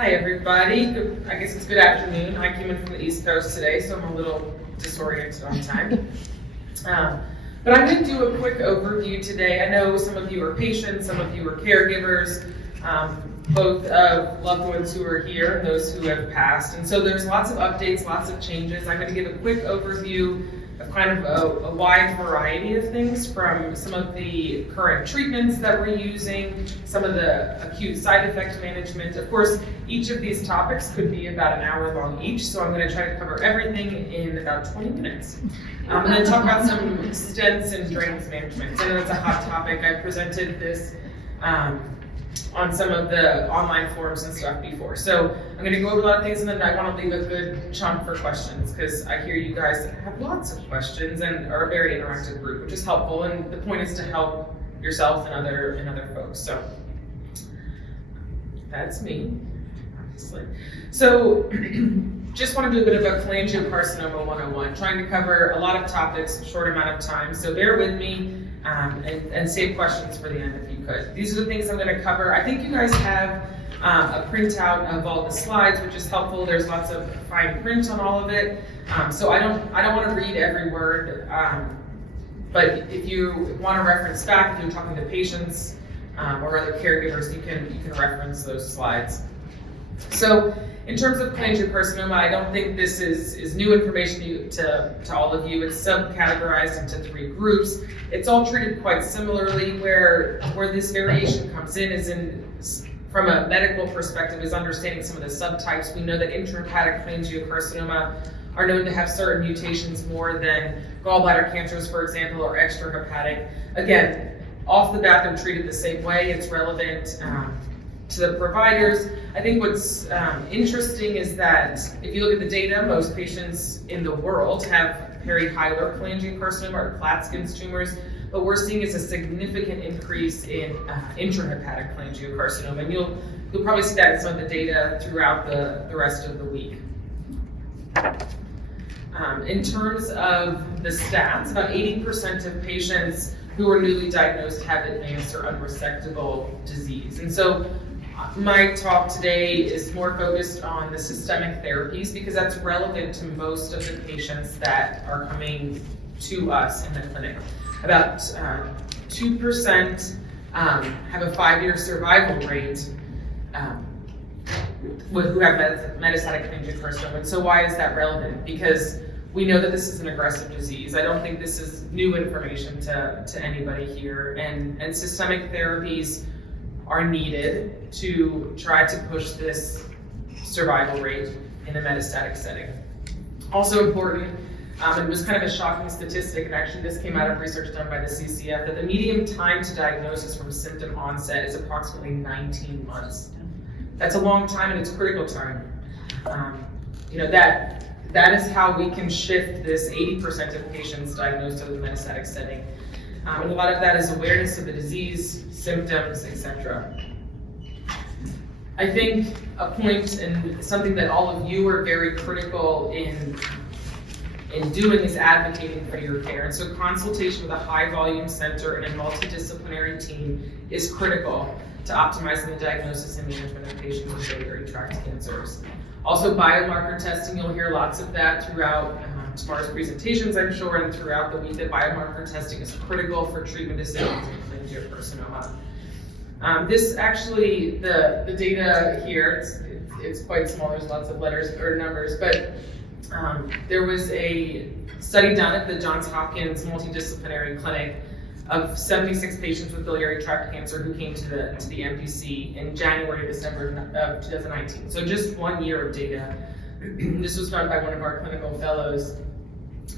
Hi everybody, I guess it's good afternoon. I came in from the East Coast today, so I'm a little disoriented on time. But I'm going to do a quick overview today. I know some of you are patients, some of you are caregivers, both of loved ones who are here and those who have passed. And so there's lots of updates, lots of changes. I'm going to give a quick overview of kind of a wide variety of things, from some of the current treatments that we're using, some of the acute side effect management. Of course, each of these topics could be about an hour long each, so I'm going to try to cover everything in about 20 minutes. And then talk about some stents and drains management. I know it's a hot topic. I presented this on some of the online forums and stuff before. So I'm going to go over a lot of things, and then I want to leave a good chunk for questions, because I hear you guys have lots of questions and are a very interactive group, which is helpful. And the point is to help yourself and other folks. So that's me, obviously. So just want to do a bit of a cholangiocarcinoma 101, trying to cover a lot of topics in a short amount of time. So bear with me and save questions for the end if you could. These are the things I'm going to cover. I think you guys have a printout of all the slides, which is helpful. There's lots of fine print on all of it. So I don't want to read every word, but if you want to reference back, if you're talking to patients or other caregivers, you can reference those slides. So in terms of cholangiocarcinoma, I don't think this is new information to all of you. It's subcategorized into 3 groups. It's all treated quite similarly. Where this variation comes in is from a medical perspective, is understanding some of the subtypes. We know that intrahepatic cholangiocarcinoma are known to have certain mutations more than gallbladder cancers, for example, or extrahepatic. Again, off the bat, they're treated the same way. It's relevant to the providers. I think what's interesting is that if you look at the data, most patients in the world have perihilar cholangiocarcinoma or Klatskin's tumors, but we're seeing is a significant increase in intrahepatic cholangiocarcinoma, and you'll probably see that in some of the data throughout the rest of the week. In terms of the stats, about 80% of patients who are newly diagnosed have advanced or unresectable disease. And so my talk today is more focused on the systemic therapies, because that's relevant to most of the patients that are coming to us in the clinic. About 2% have a 5-year survival rate who have metastatic cholangiocarcinoma. And so why is that relevant? Because we know that this is an aggressive disease. I don't think this is new information to anybody here. And systemic therapies are needed to try to push this survival rate in a metastatic setting. Also important, it was kind of a shocking statistic, and actually this came out of research done by the CCF, that the median time to diagnosis from symptom onset is approximately 19 months. That's a long time, and it's critical time. That is how we can shift this 80% of patients diagnosed in the metastatic setting. And a lot of that is awareness of the disease, symptoms, etc. I think a point, and something that all of you are very critical in doing, is advocating for your care. And so consultation with a high volume center and a multidisciplinary team is critical to optimizing the diagnosis and management of patients with biliary tract cancers. Also, biomarker testing, you'll hear lots of that throughout tomorrow's presentations, I'm sure, and throughout the week, that biomarker testing is critical for treatment decisions in cholangiocarcinoma. This actually, the data here, it's quite small, there's lots of letters or numbers, but there was a study done at the Johns Hopkins Multidisciplinary Clinic of 76 patients with biliary tract cancer who came to the MDC in January to December of 2019. So just 1 year of data. This was done by one of our clinical fellows.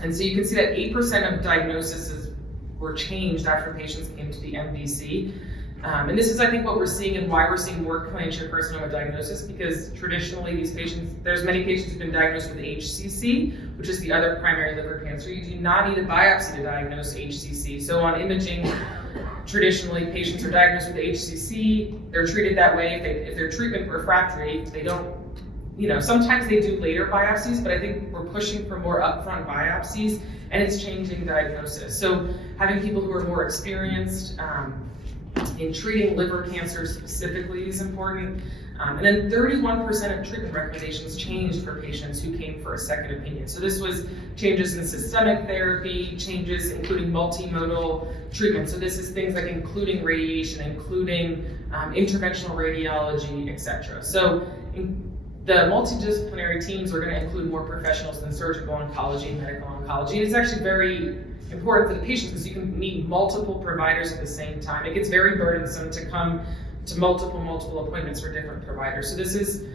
And so you can see that 8% of diagnoses were changed after patients came to the MDC. And this is, I think, what we're seeing and why we're seeing more cholangiocarcinoma diagnosis, because traditionally these patients, there's many patients who've been diagnosed with HCC, which is the other primary liver cancer. You do not need a biopsy to diagnose HCC. So on imaging, traditionally patients are diagnosed with HCC, they're treated that way. If they're treatment refractory, they don't, sometimes they do later biopsies, but I think we're pushing for more upfront biopsies, and it's changing diagnosis. So having people who are more experienced in treating liver cancer specifically is important. And then 31% of treatment recommendations changed for patients who came for a second opinion. So this was changes in systemic therapy, changes including multimodal treatment. So this is things like including radiation, including interventional radiology, etc. So the multidisciplinary teams are going to include more professionals than surgical oncology and medical oncology. It's actually very important for the patients because you can meet multiple providers at the same time. It gets very burdensome to come to multiple appointments for different providers. So this is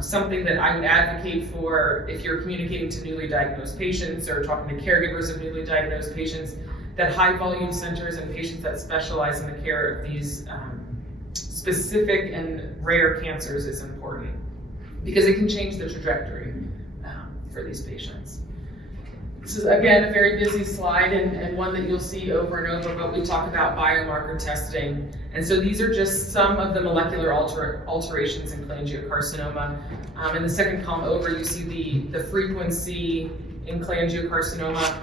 something that I would advocate for if you're communicating to newly diagnosed patients or talking to caregivers of newly diagnosed patients, that high volume centers and patients that specialize in the care of these specific and rare cancers is important because it can change the trajectory for these patients. This is, again, a very busy slide and one that you'll see over and over, but we talk about biomarker testing. And so these are just some of the molecular alterations in cholangiocarcinoma. In the second column over, you see the frequency in cholangiocarcinoma,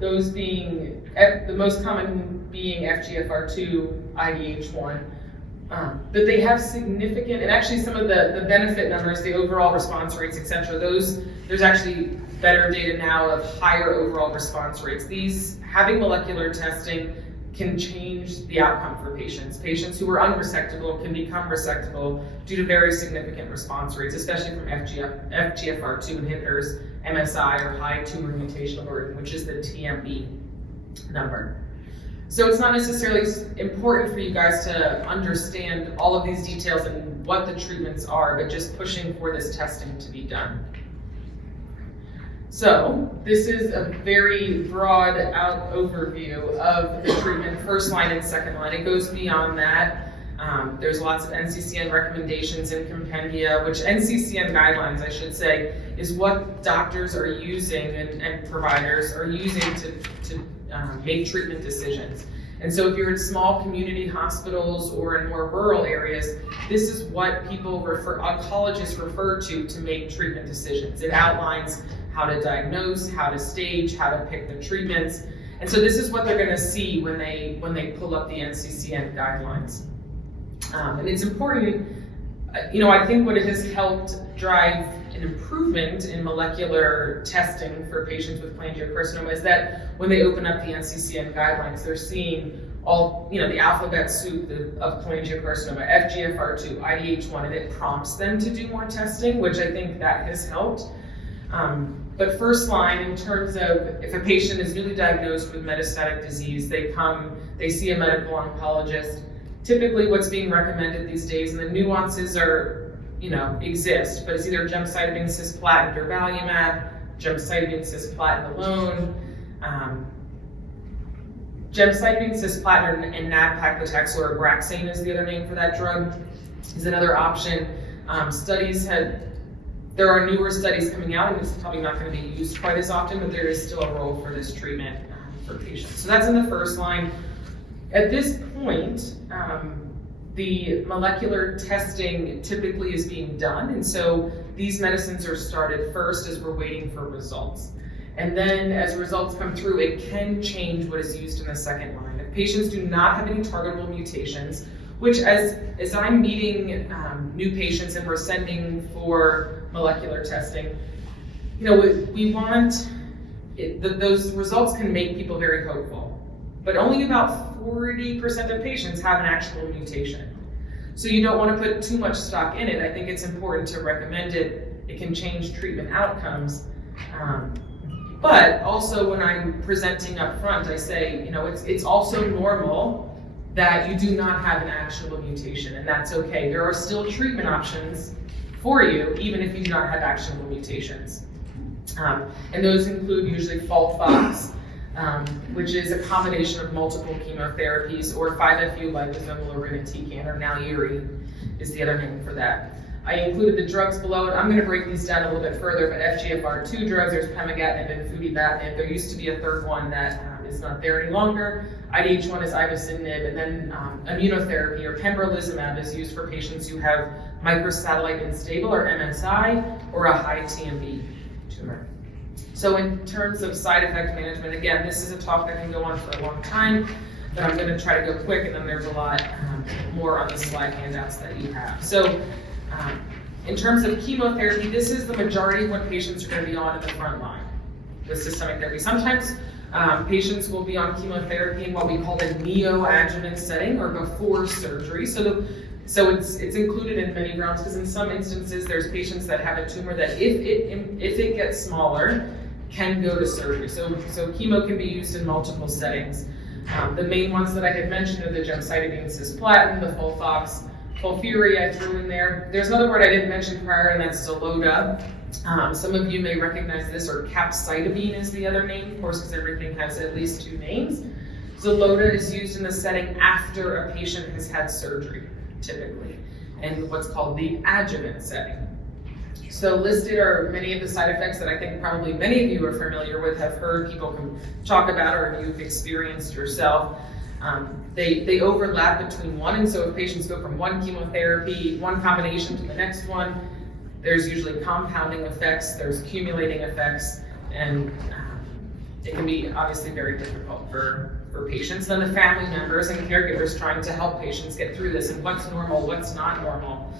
those being, the most common being FGFR2, IDH1. But they have significant, and actually some of the benefit numbers, the overall response rates, etc., there's actually better data now of higher overall response rates. These, having molecular testing can change the outcome for patients. Patients who were unresectable can become resectable due to very significant response rates, especially from FGFR2 inhibitors, MSI, or high tumor mutational burden, which is the TMB number. So it's not necessarily important for you guys to understand all of these details and what the treatments are, but just pushing for this testing to be done. So this is a very broad out overview of the treatment, first line and second line. It goes beyond that. There's lots of NCCN recommendations and compendia, which NCCN guidelines, I should say, is what doctors are using and providers are using to make treatment decisions. And so if you're in small community hospitals or in more rural areas, this is what oncologists refer to make treatment decisions. It outlines how to diagnose, how to stage, how to pick the treatments. And so this is what they're going to see when they pull up the NCCN guidelines. And it's important, I think what it has helped drive an improvement in molecular testing for patients with cholangiocarcinoma is that when they open up the NCCN guidelines, they're seeing all, the alphabet soup of cholangiocarcinoma, FGFR2, IDH1, and it prompts them to do more testing, which I think that has helped. But first line, in terms of if a patient is newly diagnosed with metastatic disease, they see a medical oncologist. Typically what's being recommended these days, and the nuances exist, but it's either gemcitabine cisplatin durvalumab, gemcitabine cisplatin alone, gemcitabine cisplatin and nab-paclitaxel or Abraxane is the other name for that drug, is another option. There are newer studies coming out, and it's probably not going to be used quite as often, but there is still a role for this treatment for patients. So that's in the first line. At this point, the molecular testing typically is being done, and so these medicines are started first as we're waiting for results. And then as results come through, it can change what is used in the second line. If patients do not have any targetable mutations, which as I'm meeting new patients and we're sending for molecular testing, we want, those results can make people very hopeful, but only about 40% of patients have an actual mutation. So you don't want to put too much stock in it. I think it's important to recommend it. It can change treatment outcomes. But also when I'm presenting up front, I say, it's also normal that you do not have an actionable mutation, and that's okay. There are still treatment options for you, even if you do not have actionable mutations. And those include usually FOLFOX, which is a combination of multiple chemotherapies, or 5-FU liposomal irinotecan, or Nalyuri is the other name for that. I included the drugs below it. I'm going to break these down a little bit further, but FGFR2 drugs, there's pemigatinib and futibatinib. There used to be a third one that is not there any longer. IDH1 is ivosidenib, and then immunotherapy, or pembrolizumab, is used for patients who have microsatellite unstable, or MSI, or a high TMB tumor. So in terms of side effect management, again, this is a talk that can go on for a long time, but I'm going to try to go quick, and then there's a lot more on the slide handouts that you have. So In terms of chemotherapy, this is the majority of what patients are going to be on in the front line with systemic therapy. Sometimes patients will be on chemotherapy in what we call the neoadjuvant setting or before surgery. So it's included in many realms because in some instances there's patients that have a tumor that if it gets smaller can go to surgery. So chemo can be used in multiple settings. The main ones that I had mentioned are the gemcitabine cisplatin, the FOLFOX, FOLFIRI I threw in there. There's another word I didn't mention prior, and that's Xeloda. Some of you may recognize this, or capecitabine is the other name, of course, because everything has at least two names. Xeloda is used in the setting after a patient has had surgery, typically, and what's called the adjuvant setting. So listed are many of the side effects that I think probably many of you are familiar with, have heard people talk about, or you've experienced yourself. They overlap between one, and so if patients go from one chemotherapy, one combination to the next one, there's usually compounding effects, there's accumulating effects, and it can be obviously very difficult for patients. Then the family members and caregivers trying to help patients get through this, and what's normal, what's not normal.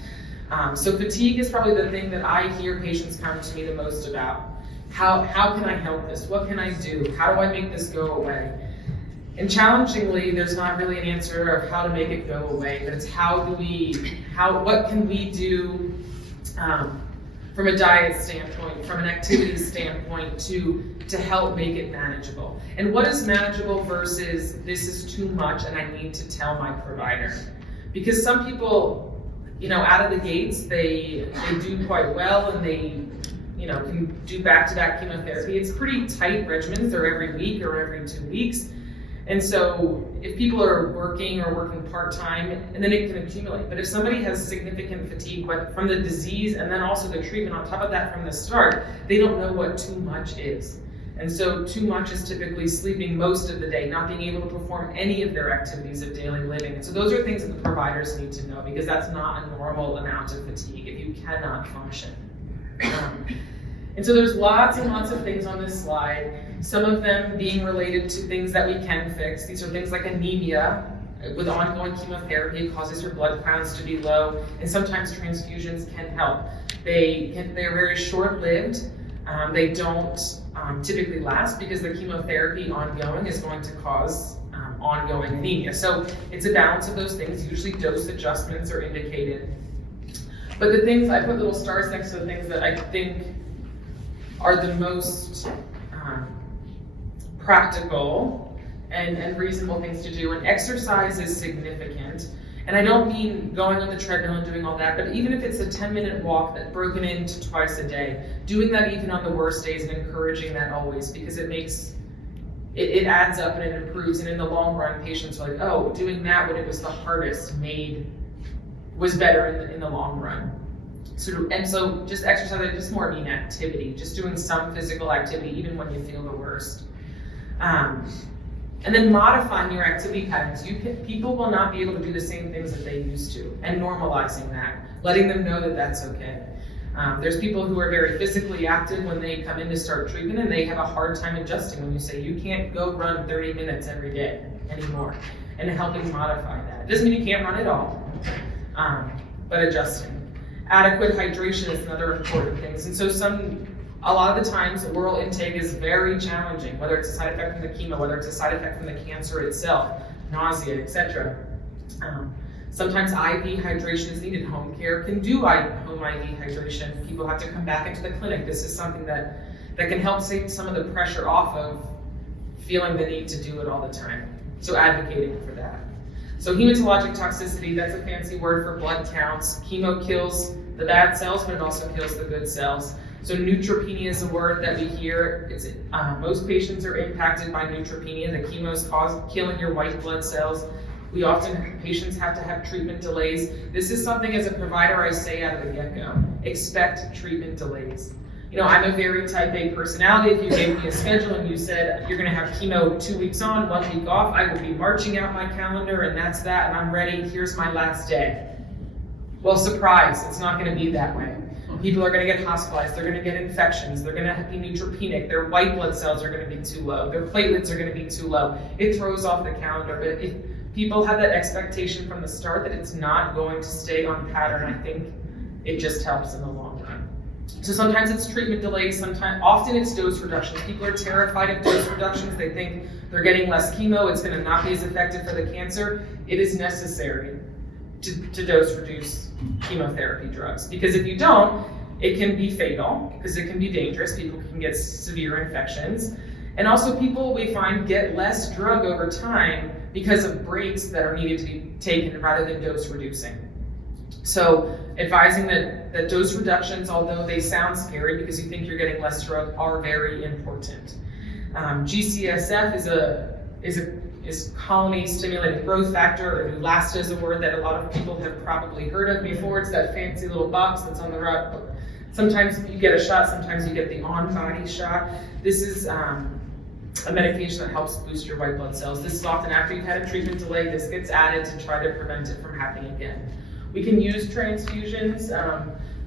So fatigue is probably the thing that I hear patients come to me the most about. How can I help this? What can I do? How do I make this go away? And challengingly, there's not really an answer of how to make it go away, but it's what can we do from a diet standpoint, from an activity standpoint to help make it manageable. And what is manageable versus this is too much and I need to tell my provider? Because some people, out of the gates, they do quite well and they can do back-to-back chemotherapy. It's pretty tight regimens. They're every week or every 2 weeks. And so if people are working or working part-time, and then it can accumulate. But if somebody has significant fatigue from the disease and then also the treatment on top of that from the start, they don't know what too much is. And so too much is typically sleeping most of the day, not being able to perform any of their activities of daily living. And so those are things that the providers need to know, because that's not a normal amount of fatigue if you cannot function. And so there's lots and lots of things on this slide, some of them being related to things that we can fix. These are things like anemia. With ongoing chemotherapy, it causes your blood counts to be low, and sometimes transfusions can help. They're very short-lived. They don't typically last because the chemotherapy ongoing is going to cause ongoing anemia. So it's a balance of those things. Usually dose adjustments are indicated. But the things, I put little stars next to the things that I think are the most practical and reasonable things to do. And exercise is significant. And I don't mean going on the treadmill and doing all that, but even if it's a 10-minute walk that's broken into twice a day, doing that even on the worst days and encouraging that always, because it adds up and it improves. And in the long run, patients are like, oh, doing that when it was the hardest was better in the long run. So just exercise, just more mean activity, just doing some physical activity even when you feel the worst. And then modifying your activity patterns. People will not be able to do the same things that they used to, and normalizing that, letting them know that that's okay. There's people who are very physically active when they come in to start treatment, and they have a hard time adjusting when you say you can't go run 30 minutes every day anymore, and helping modify that. It doesn't mean you can't run at all, but adjusting. Adequate hydration is another important thing. And so a lot of the times oral intake is very challenging, whether it's a side effect from the chemo, whether it's a side effect from the cancer itself, nausea, etc. Sometimes IV hydration is needed. Home care can do home IV hydration. People have to come back into the clinic. This is something that can help take some of the pressure off of feeling the need to do it all the time. So advocating for that. So hematologic toxicity, that's a fancy word for blood counts. Chemo kills the bad cells, but it also kills the good cells. So neutropenia is a word that we hear. Most patients are impacted by neutropenia. The chemo is killing your white blood cells. Patients have to have treatment delays. This is something as a provider I say out of the get-go. Expect treatment delays. I'm a very type A personality. If you gave me a schedule and you said you're gonna have chemo 2 weeks on, 1 week off, I would be marching out my calendar and that's that, and I'm ready, here's my last day. Well, surprise, it's not gonna be that way. People are gonna get hospitalized, they're gonna get infections, they're gonna be neutropenic, their white blood cells are gonna be too low, their platelets are gonna be too low. It throws off the calendar, but if people have that expectation from the start that it's not going to stay on pattern, I think it just helps in the long run. So sometimes it's treatment delays, often it's dose reductions. People are terrified of dose reductions. They think they're getting less chemo, it's gonna not be as effective for the cancer. It is necessary to dose reduce chemotherapy drugs, because if you don't, it can be fatal, because it can be dangerous. People can get severe infections. And also people, we find, get less drug over time because of breaks that are needed to be taken rather than dose reducing. So advising that dose reductions, although they sound scary because you think you're getting less drug, are very important. GCSF is colony stimulated growth factor, or Neulasta is a word that a lot of people have probably heard of before. It's that fancy little box that's on the right. Sometimes you get a shot, sometimes you get the on-body shot. This is a medication that helps boost your white blood cells. This is often after you've had a treatment delay. This gets added to try to prevent it from happening again. We can use transfusions,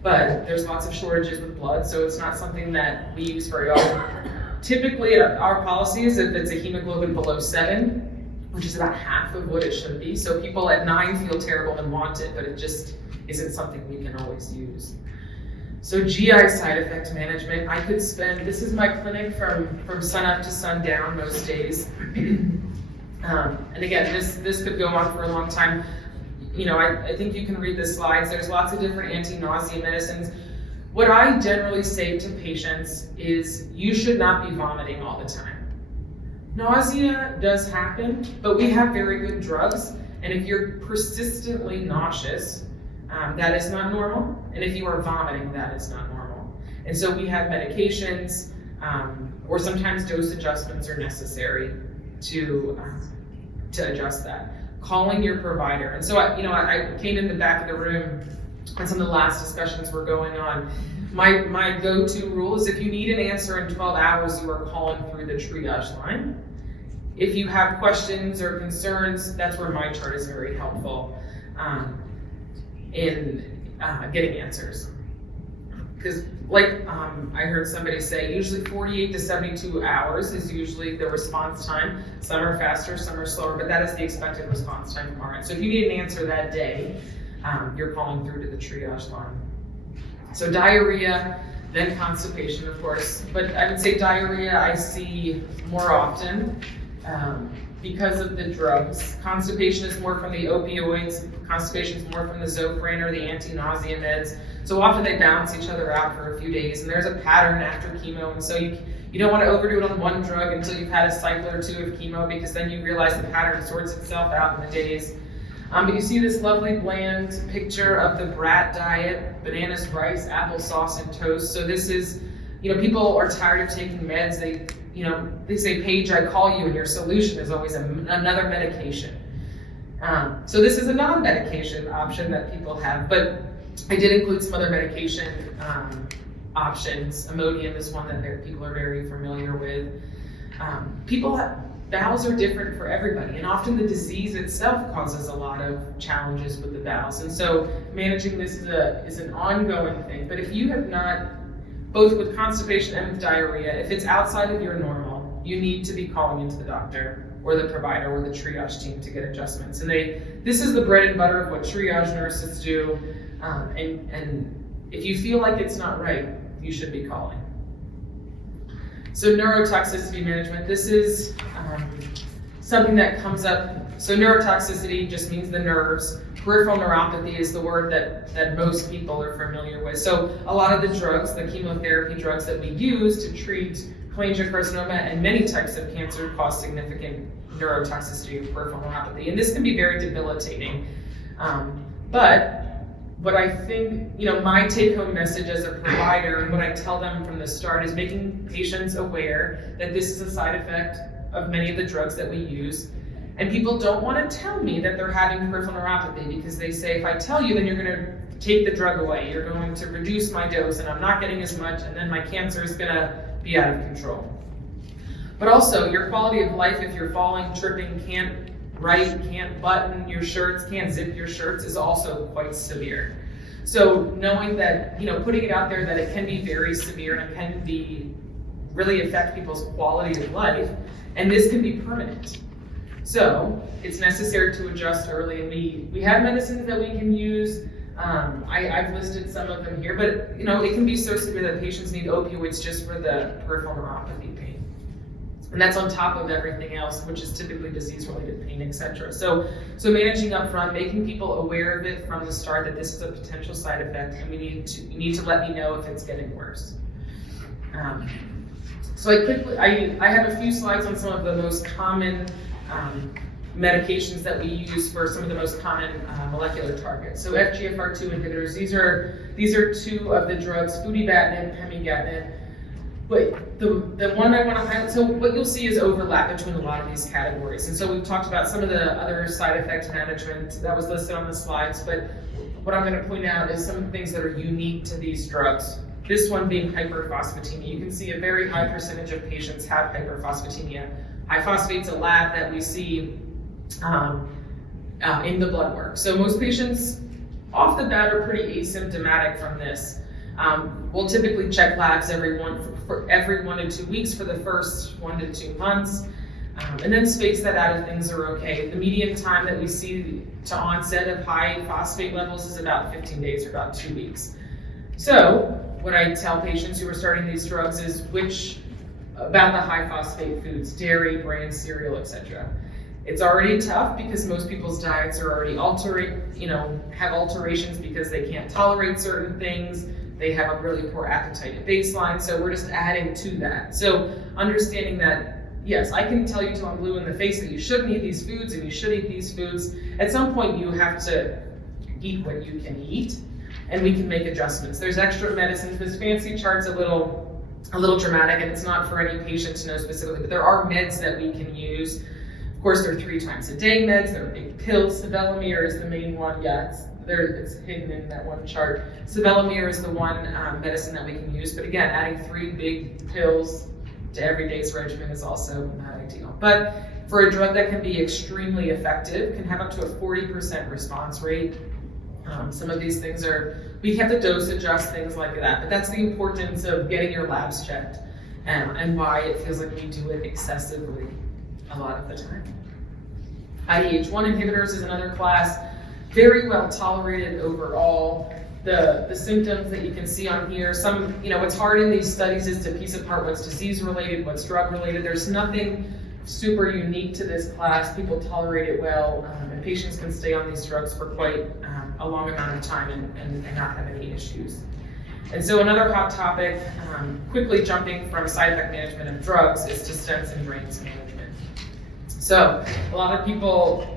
but there's lots of shortages with blood, so it's not something that we use very often. Typically, our policy is if it's a hemoglobin below 7, which is about half of what it should be. So people at 9 feel terrible and want it, but it just isn't something we can always use. So GI side effect management, I could spend, this is my clinic from sun up to sundown most days. And again, this could go on for a long time. You know, I think you can read the slides. There's lots of different anti-nausea medicines. What I generally say to patients is you should not be vomiting all the time. Nausea does happen, but we have very good drugs. And if you're persistently nauseous, that is not normal. And if you are vomiting, that is not normal. And so we have medications, or sometimes dose adjustments are necessary to adjust that. Calling your provider. And so I came in the back of the room and some of the last discussions were going on. My go-to rule is if you need an answer in 12 hours, you are calling through the triage line. If you have questions or concerns, that's where my chart is very helpful in getting answers. Because I heard somebody say, usually 48 to 72 hours is usually the response time. Some are faster, some are slower, but that is the expected response time from our end. So if you need an answer that day, you're calling through to the triage line. So diarrhea, then constipation, of course. But I would say diarrhea I see more often because of the drugs. Constipation is more from the opioids. Constipation is more from the Zofran or the anti-nausea meds. So often they balance each other out for a few days, and there's a pattern after chemo, and so you don't want to overdo it on one drug until you've had a cycle or two of chemo, because then you realize the pattern sorts itself out in the days. But you see this lovely bland picture of the brat diet: bananas, rice, applesauce, and toast. So this is, people are tired of taking meds. They say, Paige, I call you, and your solution is always another medication. So this is a non-medication option that people have, but I did include some other medication options. Imodium is one that people are very familiar with. Bowels are different for everybody, and often the disease itself causes a lot of challenges with the bowels. And so managing this is an ongoing thing. But if you have not, both with constipation and with diarrhea, if it's outside of your normal, you need to be calling into the doctor or the provider or the triage team to get adjustments. And this is the bread and butter of what triage nurses do. And if you feel like it's not right, you should be calling. So neurotoxicity management, this is something that comes up. So neurotoxicity just means the nerves. Peripheral neuropathy is the word that most people are familiar with. So a lot of the drugs, the chemotherapy drugs that we use to treat cholangiocarcinoma and many types of cancer, cause significant neurotoxicity or peripheral neuropathy. And this can be very debilitating. But what I think, my take-home message as a provider, and what I tell them from the start, is making patients aware that this is a side effect of many of the drugs that we use. And people don't want to tell me that they're having peripheral neuropathy, because they say, if I tell you, then you're going to take the drug away. You're going to reduce my dose, and I'm not getting as much, and then my cancer is going to be out of control. But also, your quality of life, if you're falling, tripping, can't write, can't button your shirts, can't zip your shirts, is also quite severe. So knowing that, putting it out there that it can be very severe and it can really affect people's quality of life, and this can be permanent. So it's necessary to adjust early, and we have medicines that we can use I've listed some of them here, but you know, it can be so severe that patients need opioids just for the peripheral neuropathy pain. And that's on top of everything else, which is typically disease-related pain, etc. So managing up front, making people aware of it from the start that this is a potential side effect, and you need to let me know if it's getting worse. So I have a few slides on some of the most common medications that we use for some of the most common molecular targets. So FGFR2 inhibitors, these are two of the drugs, futibatinib, pemigatinib. But the one I want to highlight, so what you'll see is overlap between a lot of these categories. And so we've talked about some of the other side effect management that was listed on the slides, but what I'm going to point out is some of the things that are unique to these drugs. This one being hyperphosphatemia. You can see a very high percentage of patients have hyperphosphatemia. High phosphate's a lab that we see in the blood work. So most patients off the bat are pretty asymptomatic from this. We'll typically check labs every 1 to 2 weeks for the first 1 to 2 months, and then space that out if things are okay. The median time that we see to onset of high phosphate levels is about 15 days or about 2 weeks. So what I tell patients who are starting these drugs is about the high phosphate foods, dairy, bran, cereal, etc. It's already tough because most people's diets are already have alterations because they can't tolerate certain things. They have a really poor appetite at baseline, so we're just adding to that. So understanding that, yes, I can tell you till I'm blue in the face that you shouldn't eat these foods and you should eat these foods. At some point you have to eat what you can eat, and we can make adjustments. There's extra medicines. This fancy chart's a little dramatic, and it's not for any patient to know specifically, but there are meds that we can use. Of course, they're 3 times a day meds. They're big pills. Sevelamer is the main one. Yeah, it's hidden in that one chart. Sevelamer is the one medicine that we can use, but again, adding 3 big pills to every day's regimen is also not ideal. But for a drug that can be extremely effective, can have up to a 40% response rate. Some of these things we have to dose adjust, things like that, but that's the importance of getting your labs checked and why it feels like we do it excessively a lot of the time. IDH1 inhibitors is another class, very well tolerated overall. The symptoms that you can see on here, what's hard in these studies is to piece apart what's disease related, what's drug related. There's nothing super unique to this class. People tolerate it well, and patients can stay on these drugs for quite a long amount of time and not have any issues. And so another hot topic, quickly jumping from side effect management of drugs, is to stents and drains management. So a lot of people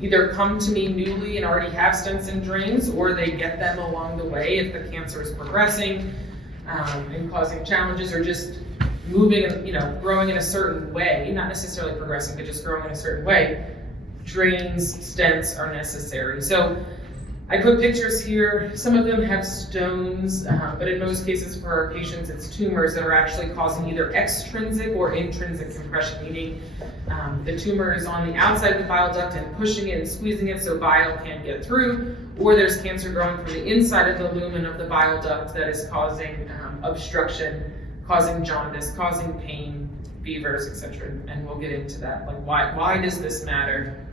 either come to me newly and already have stents and drains, or they get them along the way if the cancer is progressing and causing challenges, or just moving, growing in a certain way, not necessarily progressing, but just growing in a certain way. Drains, stents are necessary. So I put pictures here. Some of them have stones, but in most cases for our patients, it's tumors that are actually causing either extrinsic or intrinsic compression, meaning the tumor is on the outside of the bile duct and pushing it and squeezing it so bile can't get through, or there's cancer growing from the inside of the lumen of the bile duct that is causing obstruction, causing jaundice, causing pain, fevers, etc. And we'll get into that. Like, why does this matter?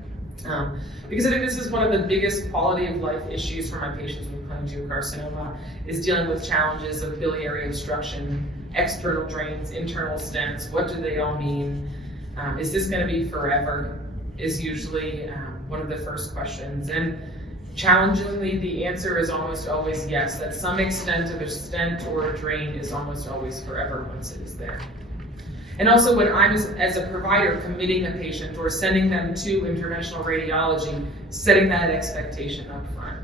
Because I think this is one of the biggest quality of life issues for my patients with cholangiocarcinoma, is dealing with challenges of biliary obstruction, external drains, internal stents. What do they all mean? Is this going to be forever? Is usually one of the first questions. And challengingly, the answer is almost always yes, that some extent of a stent or a drain is almost always forever once it is there. And also when I'm, as a provider, committing a patient or sending them to interventional radiology, setting that expectation up front.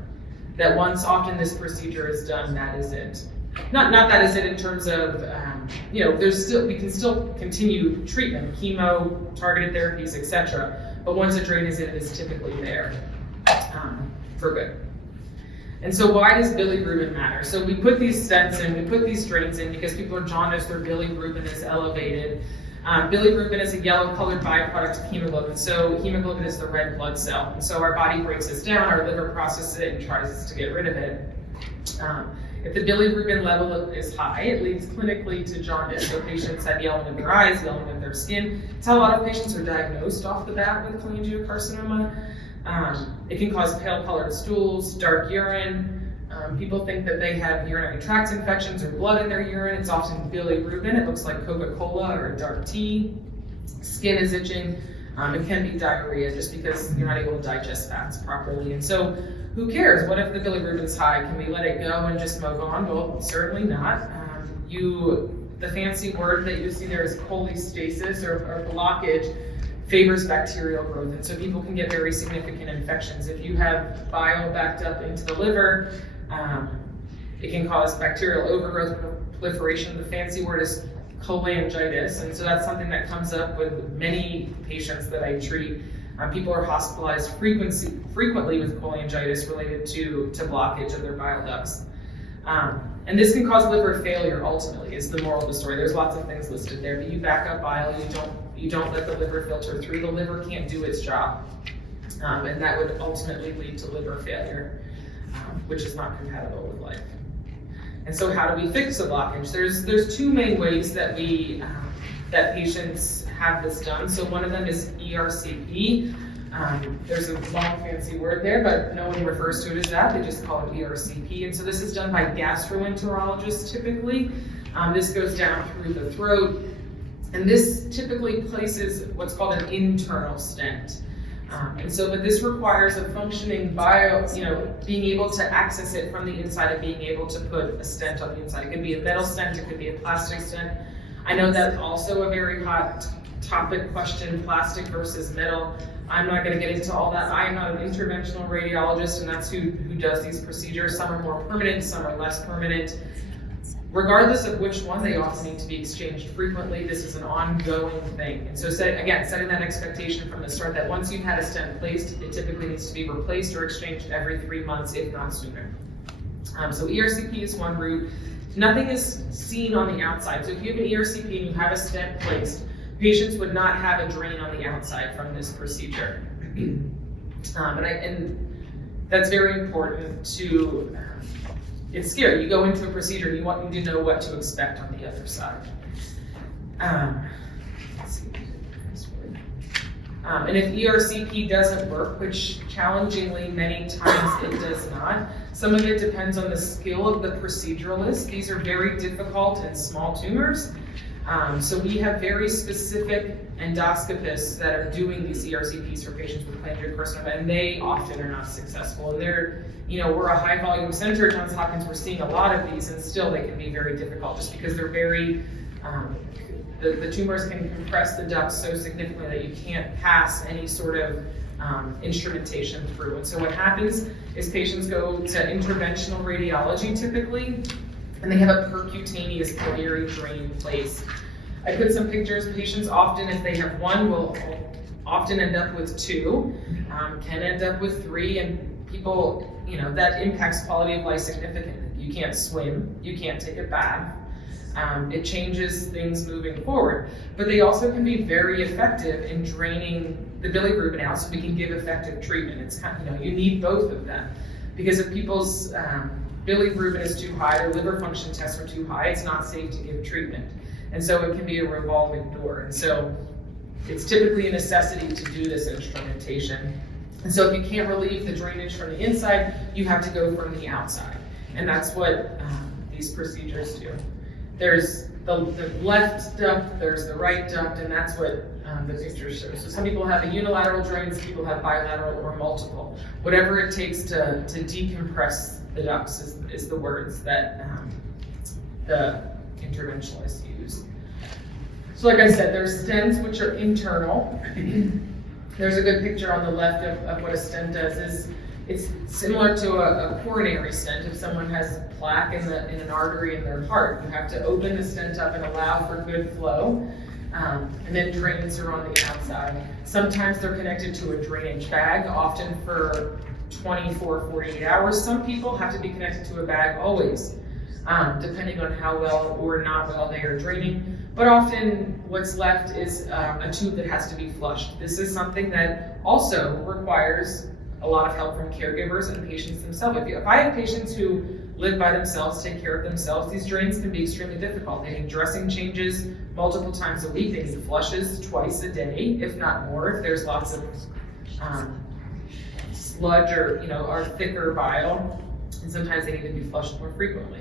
That once often this procedure is done, that is it. Not that is it in terms of, we can still continue treatment, chemo, targeted therapies, etc. But once a drain is in, it is typically there for good. And so why does bilirubin matter? So we put these stents in, we put these drains in because people are jaundiced, their bilirubin is elevated. Bilirubin is a yellow colored byproduct of hemoglobin. So hemoglobin is the red blood cell. And so our body breaks this down, our liver processes it and tries to get rid of it. If the bilirubin level is high, it leads clinically to jaundice. So patients have yellowing of their eyes, yellowing of their skin. It's how a lot of patients are diagnosed off the bat with cholangiocarcinoma. It can cause pale colored stools, dark urine. People think that they have urinary tract infections or blood in their urine. It's often bilirubin. It looks like Coca-Cola or dark tea. Skin is itching. It can be diarrhea just because you're not able to digest fats properly. And so who cares? What if the bilirubin's high? Can we let it go and just smoke on? Well, certainly not. The fancy word that you see there is cholestasis or blockage favors bacterial growth. And so people can get very significant infections. If you have bile backed up into the liver, it can cause bacterial overgrowth, proliferation. The fancy word is cholangitis, and so that's something that comes up with many patients that I treat. People are hospitalized frequently with cholangitis related to blockage of their bile ducts. And this can cause liver failure ultimately, is the moral of the story. There's lots of things listed there, but you back up bile, you don't let the liver filter through, the liver can't do its job. And that would ultimately lead to liver failure, which is not compatible with life. And so how do we fix the blockage? There's two main ways that that patients have this done. So one of them is ERCP. There's a long fancy word there, but no one refers to it as that. They just call it ERCP. And so this is done by gastroenterologists typically. This goes down through the throat. And this typically places what's called an internal stent. But this requires a functioning being able to access it from the inside and being able to put a stent on the inside. It could be a metal stent, it could be a plastic stent. I know that's also a very hot topic question, plastic versus metal. I'm not going to get into all that. I am not an interventional radiologist, and that's who does these procedures. Some are more permanent, some are less permanent. Regardless of which one, they often need to be exchanged frequently. This is an ongoing thing. And so setting that expectation from the start that once you've had a stent placed, it typically needs to be replaced or exchanged every 3 months, if not sooner. So ERCP is one route. Nothing is seen on the outside. So if you have an ERCP and you have a stent placed, patients would not have a drain on the outside from this procedure. And that's very important to, it's scary. You go into a procedure and you want to know what to expect on the other side. Let's see. And if ERCP doesn't work, which challengingly many times it does not, some of it depends on the skill of the proceduralist. These are very difficult and small tumors. So we have very specific endoscopists that are doing these ERCPs for patients with cholangiocarcinoma, and they often are not successful. And we're a high volume center at Johns Hopkins, we're seeing a lot of these, and still they can be very difficult just because they're very, the tumors can compress the ducts so significantly that you can't pass any sort of instrumentation through. And so what happens is patients go to interventional radiology typically, and they have a percutaneous biliary drain placed. I put some pictures. Patients often, if they have one, will often end up with 2, can end up with 3, and people, that impacts quality of life significantly. You can't swim, you can't take a bath. It changes things moving forward. But they also can be very effective in draining the bilirubin out so we can give effective treatment. It's you need both of them. Because if people's bilirubin is too high, their liver function tests are too high, it's not safe to give treatment. And so it can be a revolving door. And so it's typically a necessity to do this instrumentation. And so if you can't relieve the drainage from the inside, you have to go from the outside. And that's what these procedures do. There's the left duct, there's the right duct, and that's what the picture shows. So some people have a unilateral drain, some people have bilateral or multiple. Whatever it takes to decompress the ducts is the words that the interventionalists use. So like I said, there's stents which are internal. There's a good picture on the left of what a stent does. It's similar to a coronary stent. If someone has plaque in an artery in their heart, you have to open the stent up and allow for good flow. And then drains are on the outside. Sometimes they're connected to a drainage bag, often for 24, 48 hours. Some people have to be connected to a bag always, depending on how well or not well they are draining. But often what's left is a tube that has to be flushed. This is something that also requires a lot of help from caregivers and patients themselves. If I have patients who live by themselves, take care of themselves, these drains can be extremely difficult. They need dressing changes multiple times a week. They need flushes twice a day, if not more, if there's lots of sludge or, are thicker bile, and sometimes they need to be flushed more frequently.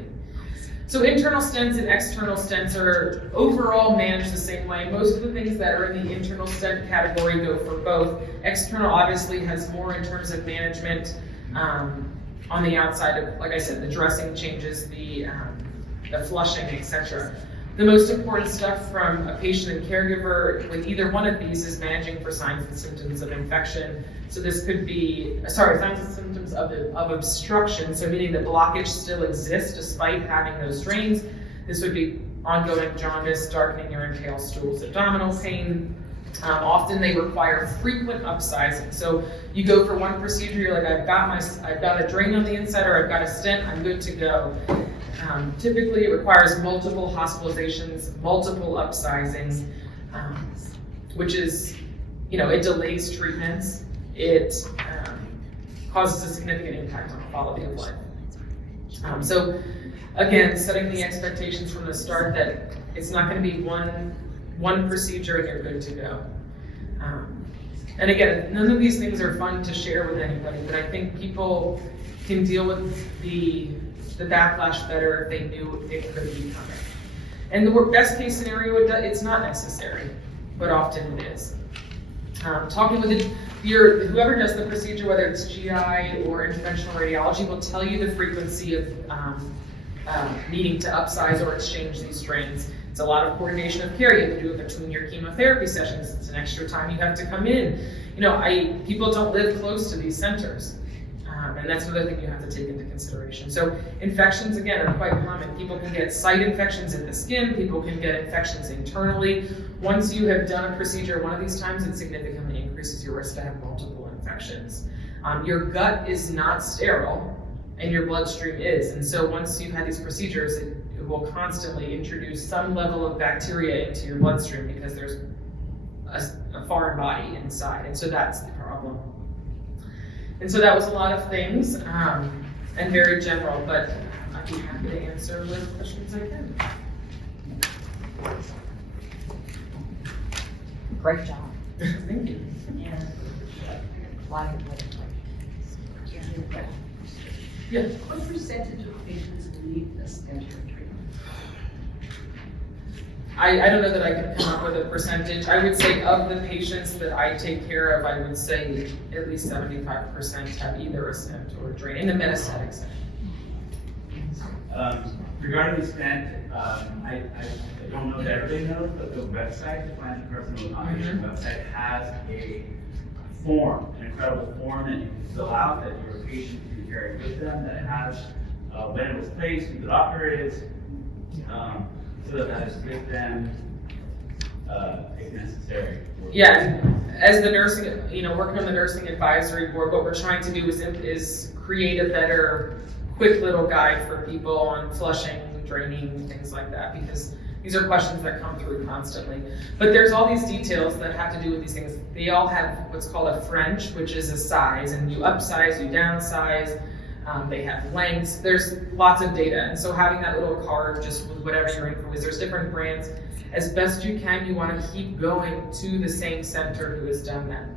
So internal stents and external stents are overall managed the same way. Most of the things that are in the internal stent category go for both. External obviously has more in terms of management on the outside of, like I said, the dressing changes, the flushing, etc. The most important stuff from a patient and caregiver with either one of these is managing for signs and symptoms of infection. So this could be, signs and symptoms of obstruction, so meaning the blockage still exists despite having those drains. This would be ongoing jaundice, darkening urine, tail stools, abdominal pain. Often they require frequent upsizing. So you go for one procedure, you're like, I've got a drain on the inside, or I've got a stent, I'm good to go. Typically, it requires multiple hospitalizations, multiple upsizings, which is, it delays treatments. It causes a significant impact on quality of life. So, again, setting the expectations from the start that it's not going to be one procedure and you're good to go. And again, none of these things are fun to share with anybody, but I think people can deal with the backlash better if they knew it could be coming. And the best case scenario, it's not necessary, but often it is. Talking with whoever does the procedure, whether it's GI or interventional radiology, will tell you the frequency of needing to upsize or exchange these drains. It's a lot of coordination of care. You have to do it between your chemotherapy sessions. It's an extra time you have to come in. People don't live close to these centers. And that's another thing you have to take into consideration. So infections, again, are quite common. People can get site infections in the skin. People can get infections internally. Once you have done a procedure one of these times, it significantly increases your risk to have multiple infections. Your gut is not sterile, and your bloodstream is. And so once you've had these procedures, it will constantly introduce some level of bacteria into your bloodstream because there's a foreign body inside. And so that's the problem. And so that was a lot of things, and very general, but I'd be happy to answer whatever questions I can. Great job. Thank you. And why Yeah. What percentage of patients need a stent treatment? I don't know that I can come up with a percentage. I would say of the patients that I take care of, I would say at least 75% have either a stent or a drain in the metastatic setting. Regarding the stent, I don't know if everybody knows, but the website, the Cholangiocarcinoma website, has a form, an incredible form that you can fill out that your patient can carry with them, that has when it was placed, who the doctor is, so that is with them if necessary. Yeah, and as the nursing, working on the nursing advisory board, what we're trying to do is create a better, quick little guide for people on flushing, draining, things like that, because these are questions that come through constantly. But there's all these details that have to do with these things. They all have what's called a French, which is a size, and you upsize, you downsize. They have lengths. There's lots of data, and so having that little card just with whatever your info is. There's different brands. As best you can, you want to keep going to the same center who has done that.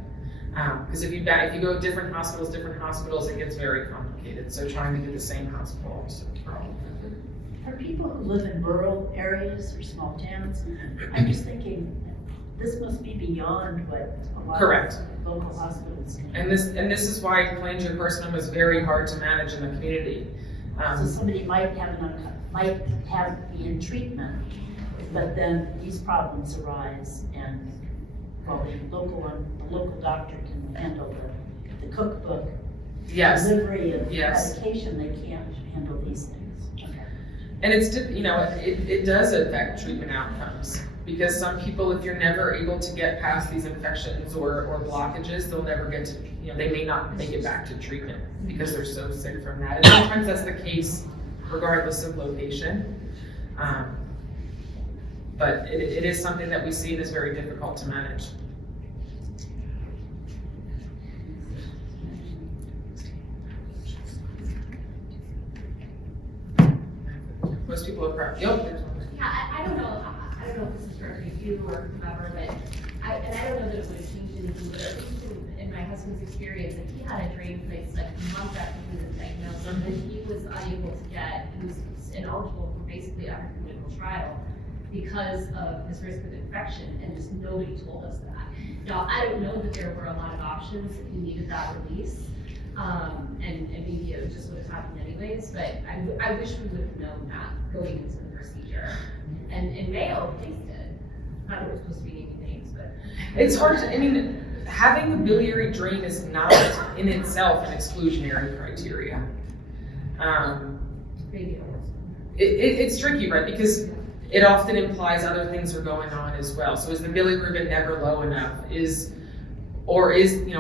Because if you go to different hospitals, it gets very complicated. So trying to do the same hospital is a problem. For people who live in rural areas or small towns, I'm just thinking this must be beyond what a lot Correct. of local hospitals can do. And this is why cholangiocarcinoma is very hard to manage in the community. So somebody might be in treatment, but then these problems arise, and the local doctor can handle the cookbook, Yes. delivery of Yes. medication. They can't handle these things. Okay. And it does affect treatment outcomes, because some people, if you're never able to get past these infections or blockages, they'll never get to, they may not make it back to treatment because they're so sick from that. And sometimes that's the case regardless of location. But it is something that we see and is very difficult to manage. Most people are probably, there's one. Yeah, I don't know if this is for you or whoever, but I don't know that it would have changed anything, but at least in my husband's experience, like he had a drain placed like months after he was diagnosed, and then he was unable to he was ineligible for basically every clinical trial because of his risk of infection, and just nobody told us that. Now, I don't know that there were a lot of options if he needed that release, and maybe it just would have happened anyways, but I wish we would have known that going into the procedure. And in Mayo, the police did. Not that we're supposed to be naming names, but. It's hard to, I mean, having a biliary drain is not in itself an exclusionary criteria. Maybe it was. It's tricky, right? Because it often implies other things are going on as well. So is the bilirubin never low enough?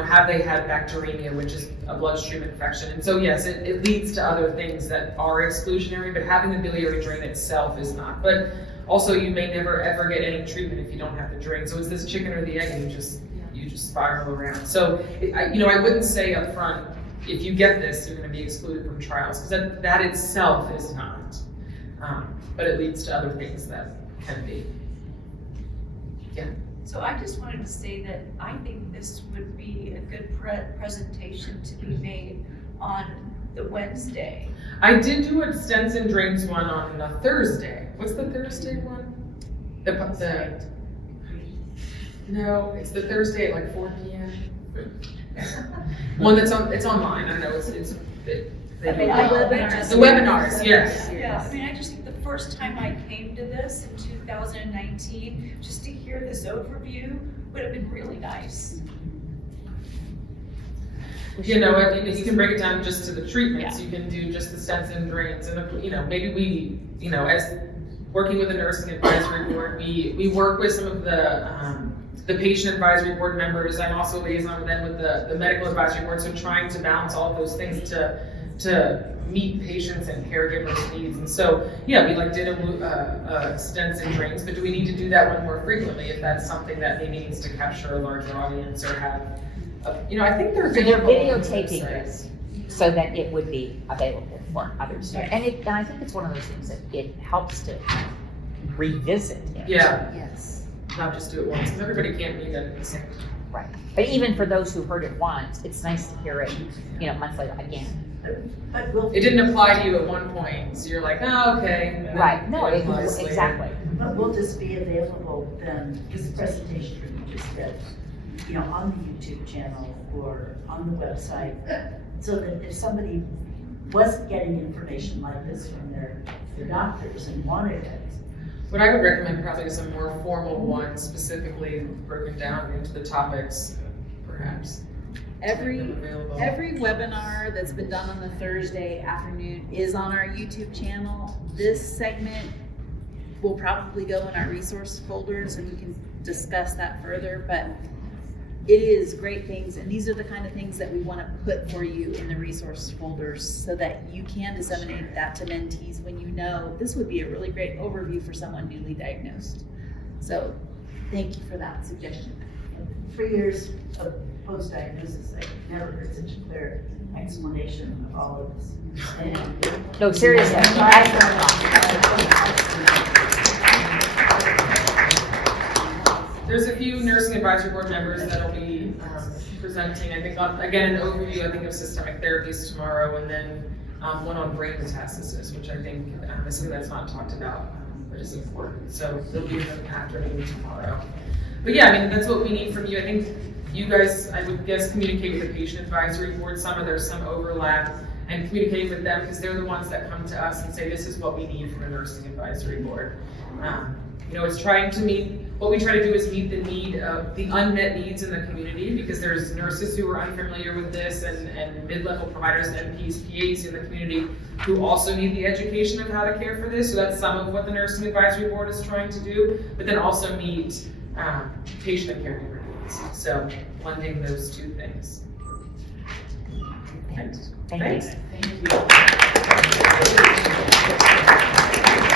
Have they had bacteremia, which is a bloodstream infection? And so yes, it leads to other things that are exclusionary, but having the biliary drain itself is not. But also you may never ever get any treatment if you don't have the drain. So it's this chicken or the egg, and you just spiral around. So I wouldn't say up front, if you get this, you're going to be excluded from trials, because that itself is not. But it leads to other things that can be. Yeah. So I just wanted to say that I think this would be a good presentation to be made on the Wednesday. I did do a stents and drains one on a Thursday. What's the Thursday one? No, it's the Thursday at like 4 p.m. One it's online. I know the webinars, yes. Yeah, I mean, I just think the first time I came to this in 2019, just to hear this overview would have been really nice. You can break it down just to the treatments. You can do just the stents and drains, and maybe we, as working with the nursing advisory board, we work with some of the patient advisory board members. I'm also a liaison with them with the medical advisory board, so trying to balance all of those things to meet patients and caregivers' needs. And so, yeah, we did a stents and drains, but do we need to do that one more frequently if that's something that maybe needs to capture a larger audience or have, I think they're So they're videotaping this so that it would be available for others. And I think it's one of those things that it helps to revisit it. Yeah. Yes. Not just do it once, because everybody can't read it at the same time. Right. But even for those who heard it once, it's nice to hear it, months later again. It didn't apply to you at one point, so you're like, oh, okay. And then Right. No, it applies later. exactly. But will this be available then, this presentation that you just did, on the YouTube channel or on the website, so that if somebody wasn't getting information like this from their doctors and wanted it? What I would recommend probably is a more formal one, specifically broken down into the topics, perhaps. Every Available. webinar that's been done on the Thursday afternoon is on our YouTube channel. This segment will probably go in our resource folders and we can discuss that further, but it is great things, and these are the kind of things that we want to put for you in the resource folders so that you can disseminate that to mentees when this would be a really great overview for someone newly diagnosed. So thank you for that suggestion. 3 years of post-diagnosis, I've never heard such a clear explanation of all of this. And No, seriously. There's a few nursing advisory board members that'll be presenting, I think, again, an overview, of systemic therapies tomorrow, and then one on brain metastasis, which I think is something that's not talked about, but is important. So there'll be an afternoon tomorrow. But yeah, that's what we need from you. I think you guys, I would guess, communicate with the patient advisory board. There's some overlap, and communicate with them, because they're the ones that come to us and say, this is what we need from a nursing advisory board. It's trying to meet, what we try to do is meet the need of the unmet needs in the community, because there's nurses who are unfamiliar with this, and mid-level providers and NPs, PAs in the community who also need the education of how to care for this. So that's some of what the nursing advisory board is trying to do, but then also meet patient and caregiver needs. So blending those two things. Thank you. Thanks. Thank you.